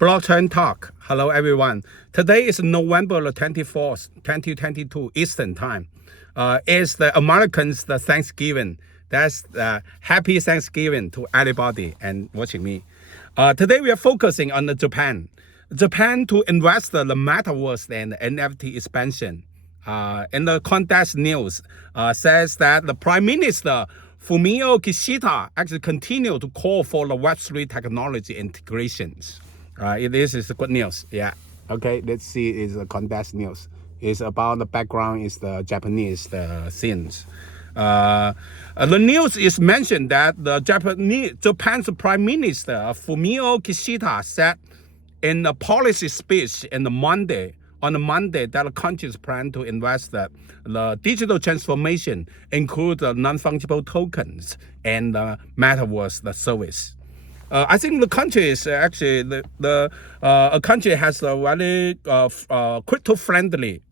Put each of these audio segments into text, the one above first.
Blockchain Talk. Hello, everyone. Today is November the 24th, 2022 Eastern Time. It's the Americans' the Thanksgiving. That's happy Thanksgiving to everybody and watching me. Today we are focusing on the Japan. Japan to invest the Metaverse and NFT expansion. In the context news says that the Prime Minister Fumio Kishida actually continue to call for the web3 technology integrations. This is good news. Yeah. Okay. Let's see. Is the context news. It's about the background. Is the Japanese scenes. The news is mentioned that the Japan's Prime Minister Fumio Kishida said in a policy speech on the Monday that the country's plan to invest the digital transformation include the non-fungible tokens and the Metaverse the service. I think the country is actually a country has a very crypto-friendly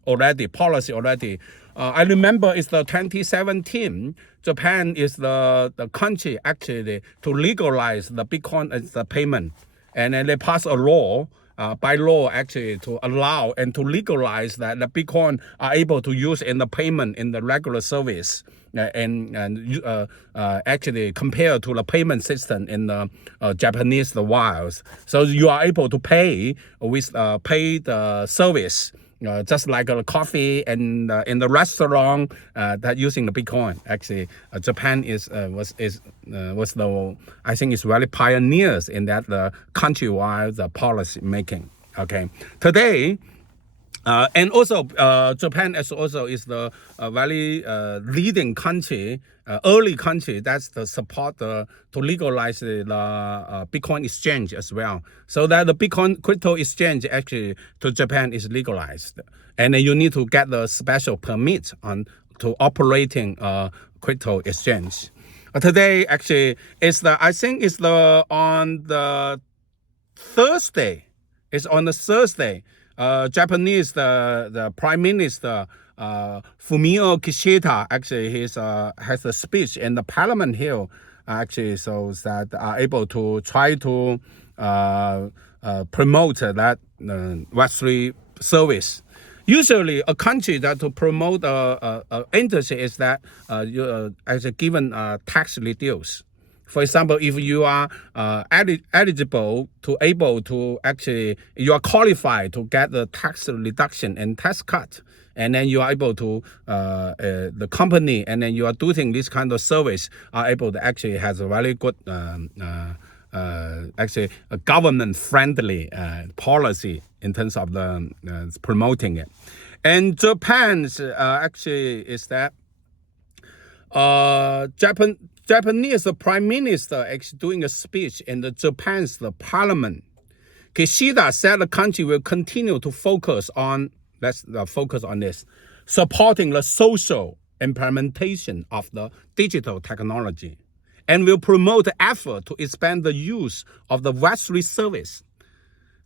policy already. I remember it's the 2017. Japan is the country actually to legalize the Bitcoin as the payment, and then they pass a law. By law, actually, to allow and to legalize that the Bitcoin are able to use in the payment in the regular service, and actually compared to the payment system in the Japanese wilds. So you are able to pay with paid service. Just like a coffee and in the restaurant that using the Bitcoin. Actually, Japan was the, I think it's very pioneers in that the countrywide policy making. Okay, today. And also, Japan is the very leading country, early country that's the support to legalize the Bitcoin exchange as well. So that the Bitcoin crypto exchange actually to Japan is legalized, and then you need to get the special permit to operating crypto exchange. Today actually is on the Thursday. It's on the Thursday. Japanese the Prime Minister Fumio Kishida actually has a speech in the Parliament Hill actually, so that are able to try to promote that web3 service. Usually, a country that to promote industry is that you actually given tax reduce. For example, if you are eligible to able to actually, you are qualified to get the tax reduction and tax cut, and then you are able to, the company, and then you are doing this kind of service, are able to actually has a very good, actually a government-friendly policy in terms of the promoting it. And Japan's actually is that Japanese Prime Minister actually doing a speech in the Japan's parliament. Kishida said the country will continue to focus on, let's focus on this, supporting the social implementation of the digital technology, and will promote the effort to expand the use of the web3 service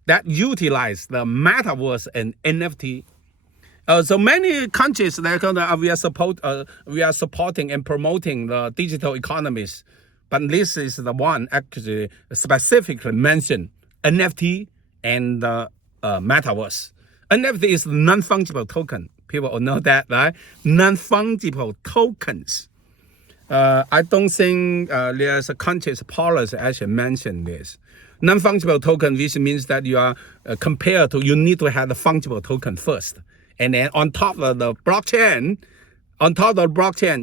that utilize the Metaverse and NFT. So many countries that we are supporting and promoting the digital economies, but this is the one actually specifically mentioned NFT and Metaverse. NFT is non-fungible token. People all know that, right? Non-fungible tokens. I don't think there's a country's policy actually mentioned this. Non-fungible token, which means that you are you need to have the fungible token first. And then on top of the blockchain,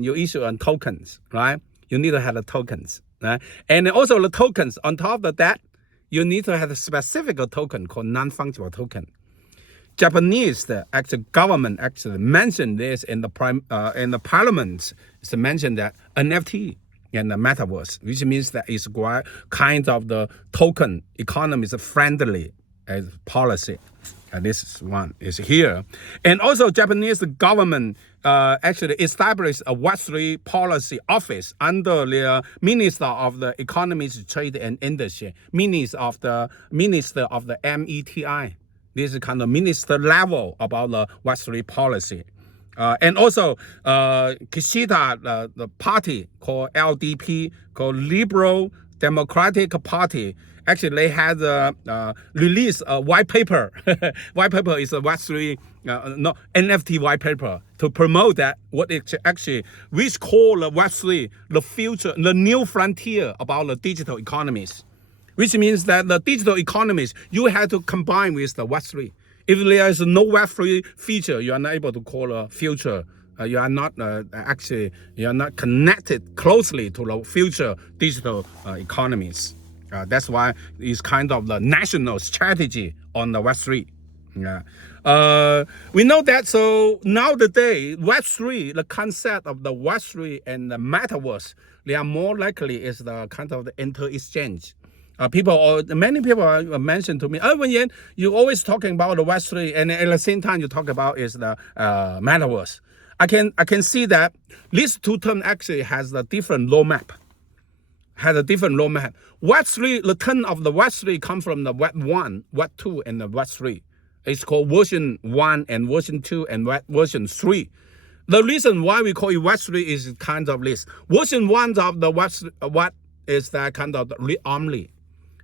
you issue on tokens, right? You need to have the tokens, right? And also the tokens, on top of that, you need to have a specific token called non-fungible token. Japanese government actually mentioned this in the parliament. It's mentioned that NFT and the Metaverse, which means that it's kind of the token economy is friendly as policy. This one is here. And also Japanese government actually established a web3 policy office under the Minister of the Economy, Trade and Industry, Minister of the METI. This is kind of minister level about the web3 policy. And also Kishida, the party called LDP, called Liberal Democratic Party, actually they had released a white paper. White paper is a Web3, no, NFT white paper to promote that what it actually, which call the Web3 the future, the new frontier about the digital economies, which means that the digital economies you have to combine with the Web3. If there is no Web3 feature, you are not able to call a future. You are not you are not connected closely to the future digital economies. That's why it's kind of the national strategy on the Web3. We know that. So nowadays, Web3, the concept of the Web3 and the Metaverse, they are more likely is the kind of the inter-exchange. Many people mentioned to me, oh, Wenyan, you always talking about the Web3, and at the same time you talk about is the Metaverse. I can see that these two terms actually has a different roadmap. Web3, the term of the Web3 come from the Web 1, Web 2, and the Web 3. It's called version 1 and version 2 and version 3. The reason why we call it Web3 is kind of this. Version 1 of the Web is that kind of read-only,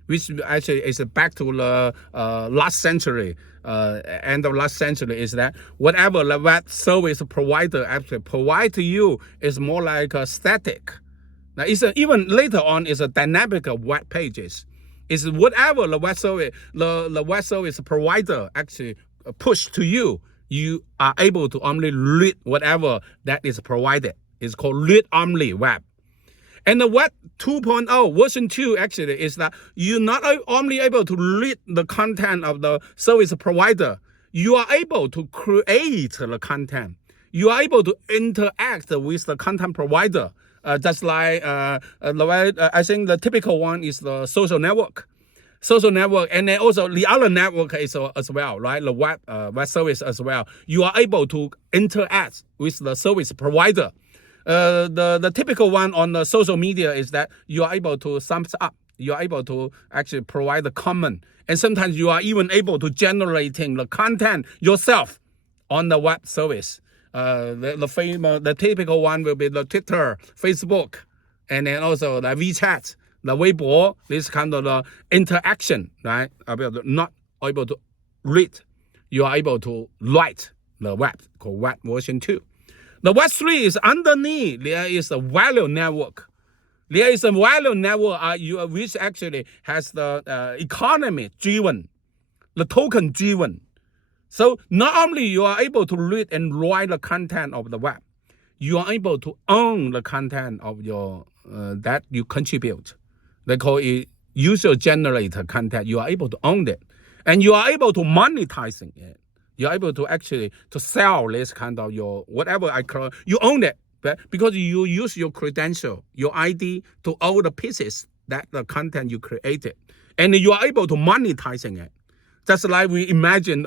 which actually is back to the last century, end of last century, is that whatever the web service provider actually provide to you is more like a static. Now, even later on is a dynamic web pages. It's whatever the web service provider actually push to you, you are able to only read whatever that is provided. It's called read-only web. And the Web 2.0 version 2 actually is that you're not only able to read the content of the service provider, you are able to create the content. You are able to interact with the content provider. Just like the way I think the typical one is the social network. And then also the other network is as well, right? The web service as well. You are able to interact with the service provider. The typical one on the social media is that you are able to sum up. You are able to actually provide the comment. And sometimes you are even able to generating the content yourself on the web service. The typical one will be the Twitter, Facebook, and then also the WeChat, the Weibo, this kind of the interaction, right? Not able to read. You are able to write the web, called web version 2. The Web 3 is underneath. There is a value network. There is a value network which actually has the economy driven, the token driven. So not only you are able to read and write the content of the web, you are able to own the content of your that you contribute. They call it user-generated content. You are able to own it, and you are able to monetizing it. You're able to actually to sell this kind of your whatever I call, you own it, right? Because you use your credential, your ID to own the pieces that the content you created, and you are able to monetizing it. Just like we imagine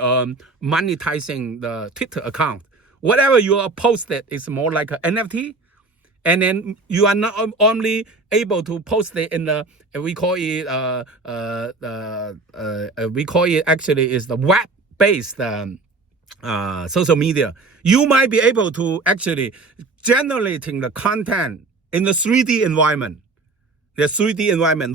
monetizing the Twitter account. Whatever you are posted is more like an NFT, and then you are not only able to post it in the we call it actually is the web-based social media. You might be able to actually generating the content in the 3D environment, the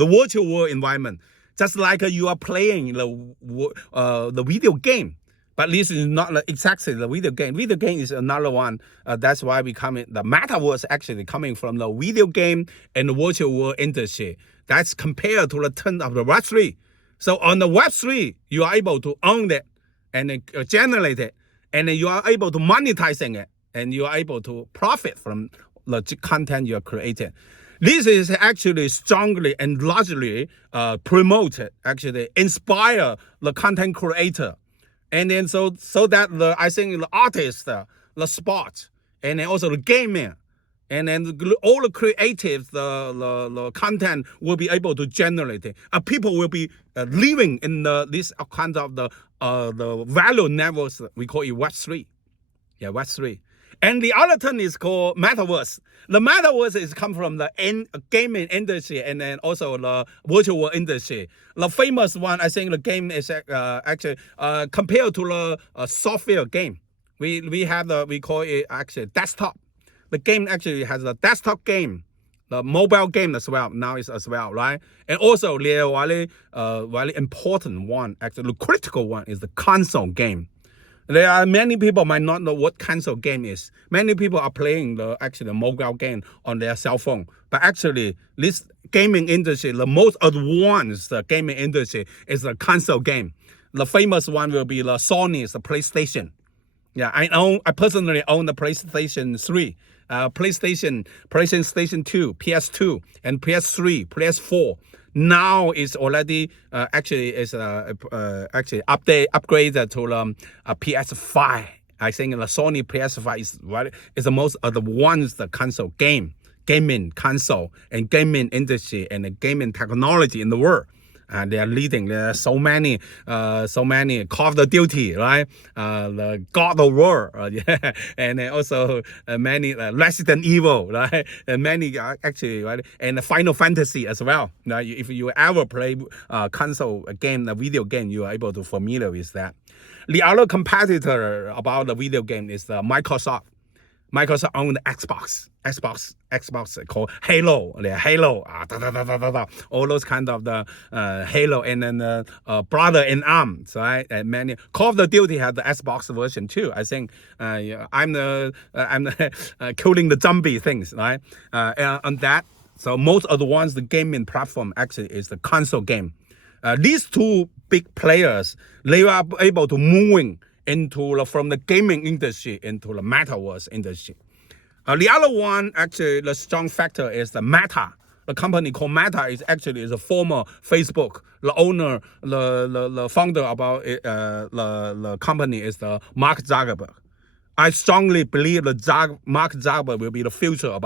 virtual world environment, just like you are playing the video game. But this is not exactly the video game. Video game is another one. That's why the Metaverse actually coming from the video game and the virtual world industry. That's compared to the term of the Web3. So on the Web3, you are able to own it and generate it, and you are able to monetizing it, and you are able to profit from the content you are creating. This is actually strongly and largely promoted, actually inspire the content creator. And then so that I think the artist, the sports, and then also the gamer, and then all the creatives, the content will be able to generate it. People will be living in this kind of the value networks. We call it Web3. Yeah, Web3. And the other term is called Metaverse. The Metaverse is come from the gaming industry and then also the virtual world industry. The famous one, I think the game is actually compared to the software game. We call it actually desktop. The game actually has a desktop game The mobile game as well now is as well, right? And also the very important one, actually the critical one, is the console game. There are many people might not know what console game is. Many people are playing the mobile game on their cell phone. But actually, this gaming industry, the most advanced gaming industry is the console game. The famous one will be the Sony's the PlayStation. Yeah, I personally own the PlayStation 3, PlayStation 2, PS2, and PS3, PS4. Now it's already upgraded to the PS5. I think the Sony PS5 is the most advanced gaming console and gaming industry and the gaming technology in the world. And they are leading. There are so many Call of Duty, right? The God of War, yeah, and also many Resident Evil, right? And many actually, right? And the Final Fantasy as well. Right? If you ever play console game, a video game, you are able to familiar with that. The other competitor about the video game is Microsoft. Microsoft owned Xbox called Halo, all those kind of the Halo, and then Brother in Arms, right? And many Call of Duty had the Xbox version too. I think I'm the killing the zombie things, right? On that, so most advanced gaming platform actually is the console game. These two big players, they are able to moving from the gaming industry into the Metaverse industry. The other one, actually, the strong factor is the Meta. The company called Meta is a former Facebook. The owner, the founder about it, the company is the Mark Zuckerberg. I strongly believe that Mark Zuckerberg will be the future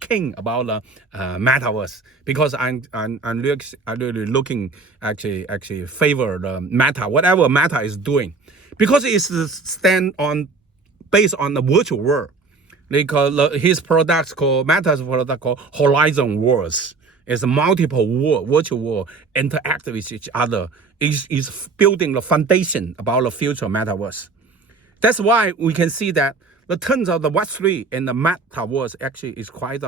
king about the Metaverse, because I'm really looking actually favor the Meta, whatever Meta is doing, because it's based on the virtual world. His products called Meta's product called Horizon Worlds. It's a multiple virtual world interact with each other. Is building the foundation about the future Metaverse. That's why we can see that the terms of the web3 and the Metaverse actually is quite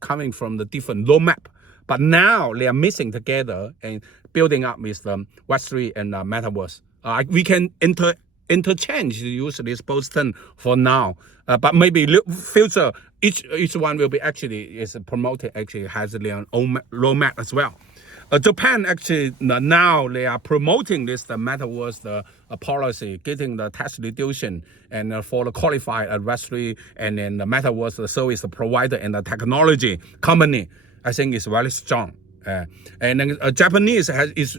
coming from the different roadmap. But now they are mixing together and building up with the web3 and the Metaverse. We can interchange use this both terms for now. But maybe future, each one will be is promoted, has their own roadmap as well. Japan actually now they are promoting the Metaverse policy, getting the tax reduction and for the qualified Web3 and then the Metaverse the service provider and the technology company. I think is very strong. And then Japanese is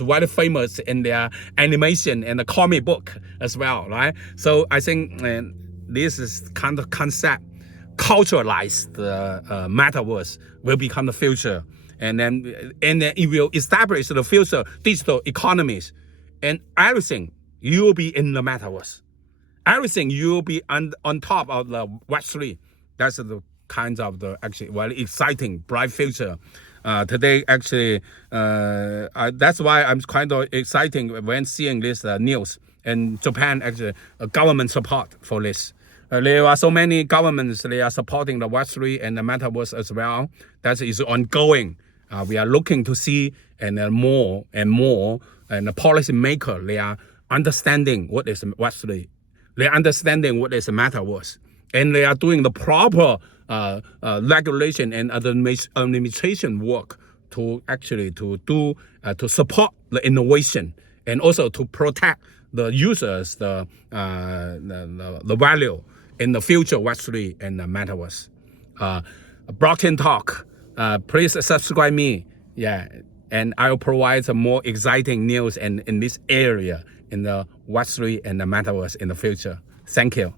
very famous in their animation and the comic book as well, right? So I think this is kind of concept, culturalized Metaverse will become the future. And then it will establish the future digital economies, and everything you will be in the Metaverse. Everything you will be on top of the Web3. That's the kinds of the very exciting, bright future. Today, that's why I'm kind of exciting when seeing this news. And Japan government support for this. There are so many governments, they are supporting the Web3 and the Metaverse as well. That is ongoing. We are looking to see more and more, and the policymaker, they are understanding what is Web3. They are understanding what is a Metaverse. And they are doing the proper regulation and administration work to support the innovation and also to protect the users, the value in the future Web3 and the Metaverse. Blockchain Talk. Please subscribe me, and I'll provide some more exciting news in this area in the Web3 and the Metaverse in the future. Thank you.